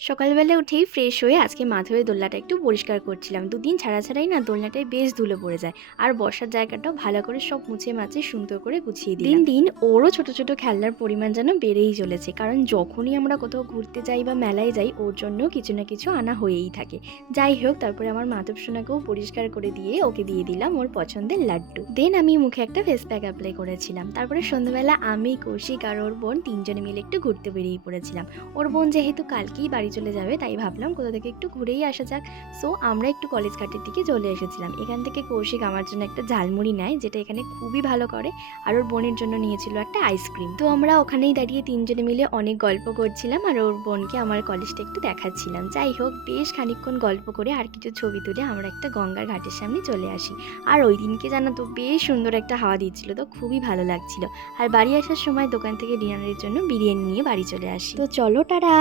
সকালবেলা উঠেই ফ্রেশ হয়ে আজকে মাধবের দোলনাটা একটু পরিষ্কার করছিলাম। দুদিন ছাড়া ছাড়াই না দোলনাটায় বেশ ধুলো পড়ে যায়, আর বসার জায়গাটাও ভালো করে সব মুছে মাছে সুন্দর করে গুছিয়ে দিই। দিন দিন ওরও ছোট ছোট খেলনার পরিমাণ যেন বেড়েই চলেছে, কারণ যখনই আমরা কোথাও ঘুরতে যাই বা মেলায় যাই ওর জন্য কিছু না কিছু আনা হয়েই থাকে। যাই হোক, তারপরে আমার মাধব সোনাকেও পরিষ্কার করে দিয়ে ওকে দিয়ে দিলাম ওর পছন্দের লাড্ডু। দেন আমি মুখে একটা ফেস প্যাক অ্যাপ্লাই করেছিলাম। তারপরে সন্ধ্যাবেলা আমি, কৌশিক আর ওর বোন তিনজনে মিলে একটু ঘুরতে বেরিয়ে পড়েছিলাম। ওর বোন যেহেতু কালকেই বাড়ি চলে যাবে, তাই ভাবলাম কোথা থেকে একটু ঘুরেই আসা যাক। সো আমরা একটু কলেজ ঘাটের দিকে চলে এসেছিলাম। এখান থেকে কৌশিক আমার জন্য একটা ঝালমুড়ি নেয়, যেটা এখানে খুবই ভালো করে, আর ওর বোনের জন্য নিয়েছিল একটা আইসক্রিম। তো আমরা ওখানেই দাঁড়িয়ে তিনজনে মিলে অনেক গল্প করছিলাম, আর ওর বোনকে আমার কলেজটা একটু দেখাচ্ছিলাম। যাই হোক, বেশ খানিকক্ষণ গল্প করে আর কিছু ছবি তুলে আমরা একটা গঙ্গার ঘাটের সামনে চলে আসি। আর ওই দিনকে জানো তো বেশ সুন্দর একটা হাওয়া দিচ্ছিল, তো খুবই ভালো লাগছিল। আর বাড়ি আসার সময় দোকান থেকে ডিনারের জন্য বিরিয়ানি নিয়ে বাড়ি চলে আসি। তো চলো, টাটা।